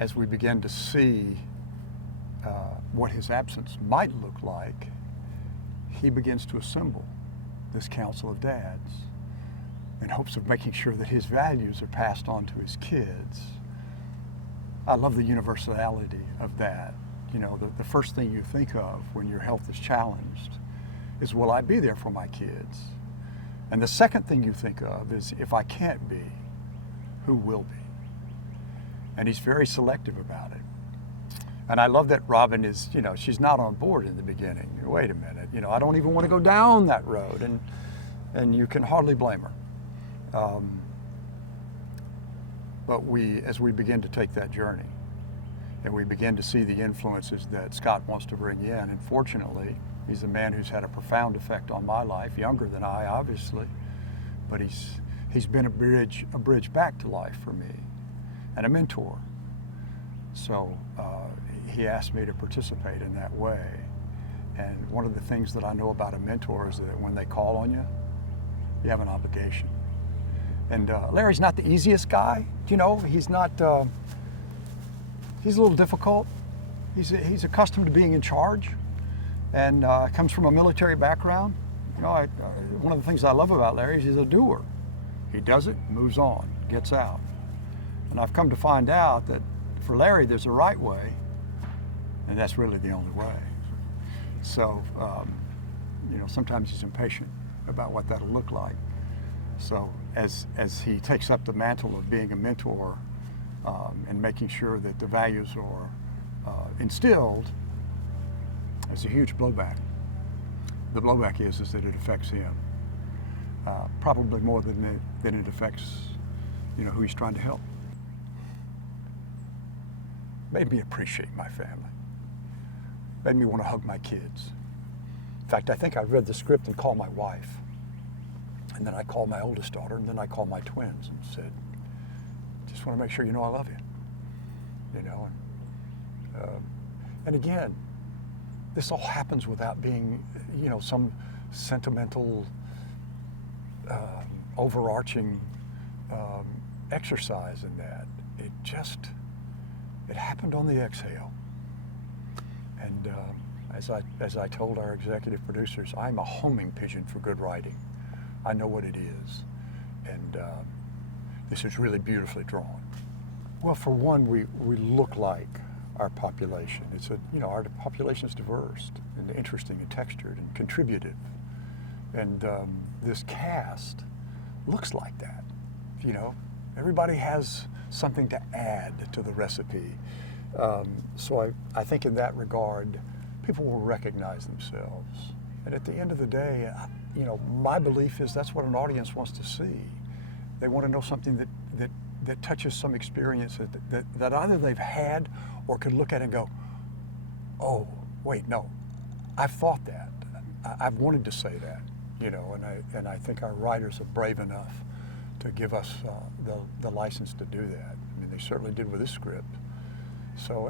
as we begin to see what his absence might look like, he begins to assemble this council of dads in hopes of making sure that his values are passed on to his kids. I love the universality of that. You know, the first thing you think of when your health is challenged is, will I be there for my kids? And the second thing you think of is, if I can't be, who will be? And he's very selective about it. And I love that Robin is, you know, she's not on board in the beginning. Wait a minute, you know, I don't even want to go down that road. And you can hardly blame her. But as we begin to take that journey, and we begin to see the influences that Scott wants to bring in, and fortunately, he's a man who's had a profound effect on my life, younger than I, obviously, but he's been a bridge back to life for me, and a mentor. So he asked me to participate in that way. And one of the things that I know about a mentor is that when they call on you, you have an obligation. And Larry's not the easiest guy, you know. He's not. He's a little difficult. He's accustomed to being in charge, and comes from a military background. You know, one of the things I love about Larry is he's a doer. He does it, moves on, gets out. And I've come to find out that for Larry, there's a right way, and that's really the only way. So, you know, sometimes he's impatient about what that'll look like. So as he takes up the mantle of being a mentor and making sure that the values are instilled, there's a huge blowback. The blowback is that it affects him, probably more than it affects, you know, who he's trying to help. Made me appreciate my family. Made me want to hug my kids. In fact, I think I read the script and called my wife. And then I called my oldest daughter, and then I called my twins and said, just want to make sure you know I love you. You know, and again, this all happens without being, you know, some sentimental, overarching exercise in that. It happened on the exhale. And as I told our executive producers, I'm a homing pigeon for good writing. I know what it is. And this is really beautifully drawn. Well, for one, we look like our population. Our population is diverse and interesting and textured and contributive. And this cast looks like that. You know, everybody has something to add to the recipe. So I think in that regard, people will recognize themselves. And at the end of the day, you know, my belief is that's what an audience wants to see. They want to know something that touches some experience that either they've had or could look at and go, oh, wait, no, I've thought that. I've wanted to say that, you know, and I think our writers are brave enough to give us the license to do that. I mean, they certainly did with this script. So